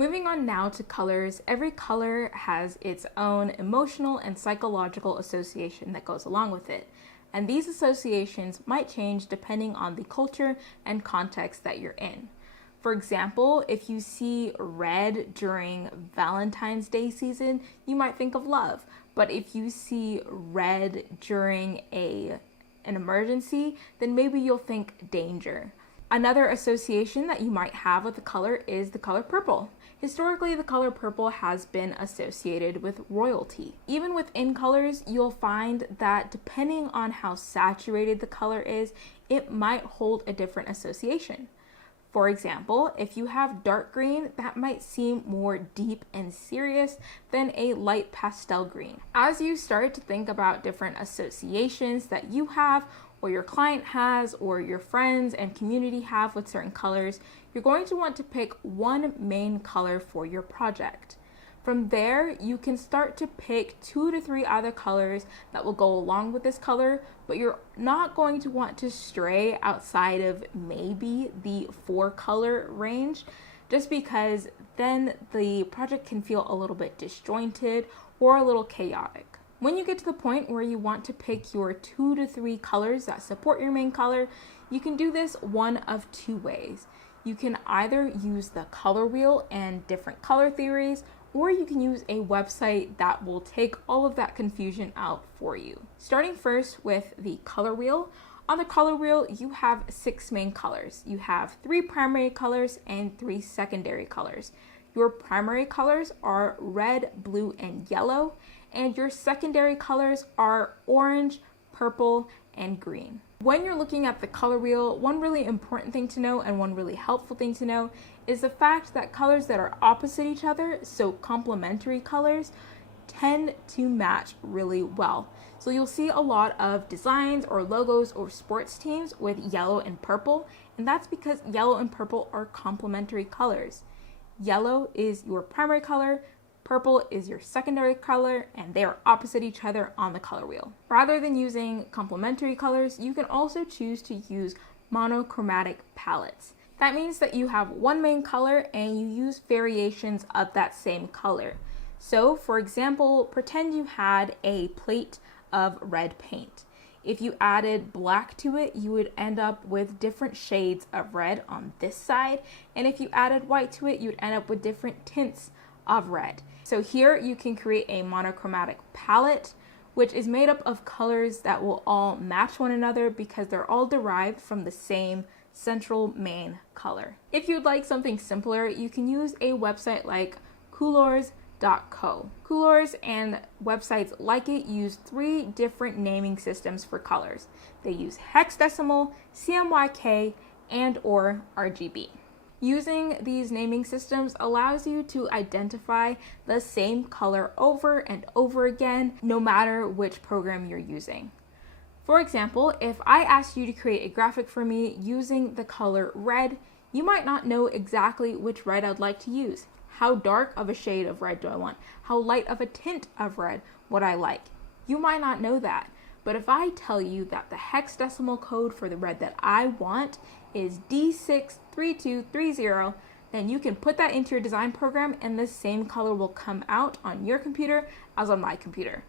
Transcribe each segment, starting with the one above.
Moving on now to colors, every color has its own emotional and psychological association that goes along with it. And these associations might change depending on the culture and context that you're in. For example, if you see red during Valentine's Day season, you might think of love. But if you see red during an emergency, then maybe you'll think danger. Another association that you might have with the color is the color purple. Historically, the color purple has been associated with royalty. Even within colors, you'll find that depending on how saturated the color is, it might hold a different association. For example, if you have dark green, that might seem more deep and serious than a light pastel green. As you start to think about different associations that you have, or your client has, or your friends and community have with certain colors, you're going to want to pick one main color for your project. From there, you can start to pick 2 to 3 other colors that will go along with this color, but you're not going to want to stray outside of maybe the 4 color range, just because then the project can feel a little bit disjointed or a little chaotic. When you get to the point where you want to pick your 2 to 3 colors that support your main color, you can do this one of 2 ways. You can either use the color wheel and different color theories, or you can use a website that will take all of that confusion out for you. Starting first with the color wheel. On the color wheel, you have 6 main colors. You have 3 primary colors and 3 secondary colors. Your primary colors are red, blue, and yellow, and your secondary colors are orange, purple, and green. When you're looking at the color wheel, one really important thing to know and one really helpful thing to know is the fact that colors that are opposite each other, so complementary colors, tend to match really well. So you'll see a lot of designs or logos or sports teams with yellow and purple, and that's because yellow and purple are complementary colors. Yellow is your primary color, purple is your secondary color, and they are opposite each other on the color wheel. Rather than using complementary colors, you can also choose to use monochromatic palettes. That means that you have one main color and you use variations of that same color. So, for example, pretend you had a plate of red paint. If you added black to it, you would end up with different shades of red on this side, and if you added white to it, you'd end up with different tints of red. So here you can create a monochromatic palette, which is made up of colors that will all match one another because they're all derived from the same central main color. If you'd like something simpler, you can use a website like Coolors.co. Coolors and websites like it use 3 different naming systems for colors. They use hexadecimal, CMYK, and or RGB. Using these naming systems allows you to identify the same color over and over again, no matter which program you're using. For example, if I asked you to create a graphic for me using the color red, you might not know exactly which red I'd like to use. How dark of a shade of red do I want? How light of a tint of red would I like? You might not know that. But if I tell you that the hexadecimal code for the red that I want is D63230, then you can put that into your design program and the same color will come out on your computer as on my computer.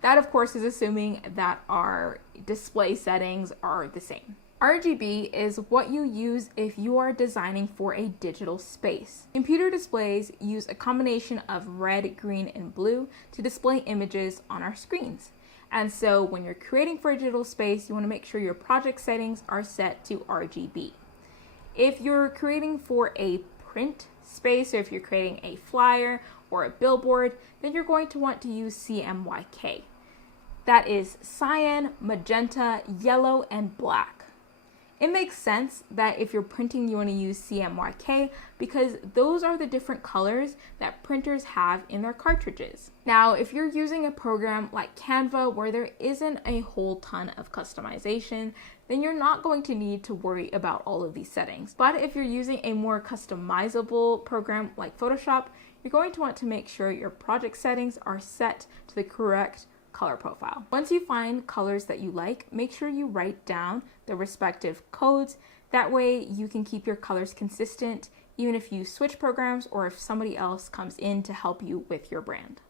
That, of course, is assuming that our display settings are the same. RGB is what you use if you are designing for a digital space. Computer displays use a combination of red, green, and blue to display images on our screens. And so when you're creating for a digital space, you want to make sure your project settings are set to RGB. If you're creating for a print space, or if you're creating a flyer or a billboard, then you're going to want to use CMYK. That is cyan, magenta, yellow, and black. It makes sense that if you're printing, you want to use CMYK because those are the different colors that printers have in their cartridges. Now, if you're using a program like Canva where there isn't a whole ton of customization, then you're not going to need to worry about all of these settings. But if you're using a more customizable program like Photoshop, you're going to want to make sure your project settings are set to the correct color profile. Once you find colors that you like, make sure you write down the respective codes. That way you can keep your colors consistent even if you switch programs or if somebody else comes in to help you with your brand.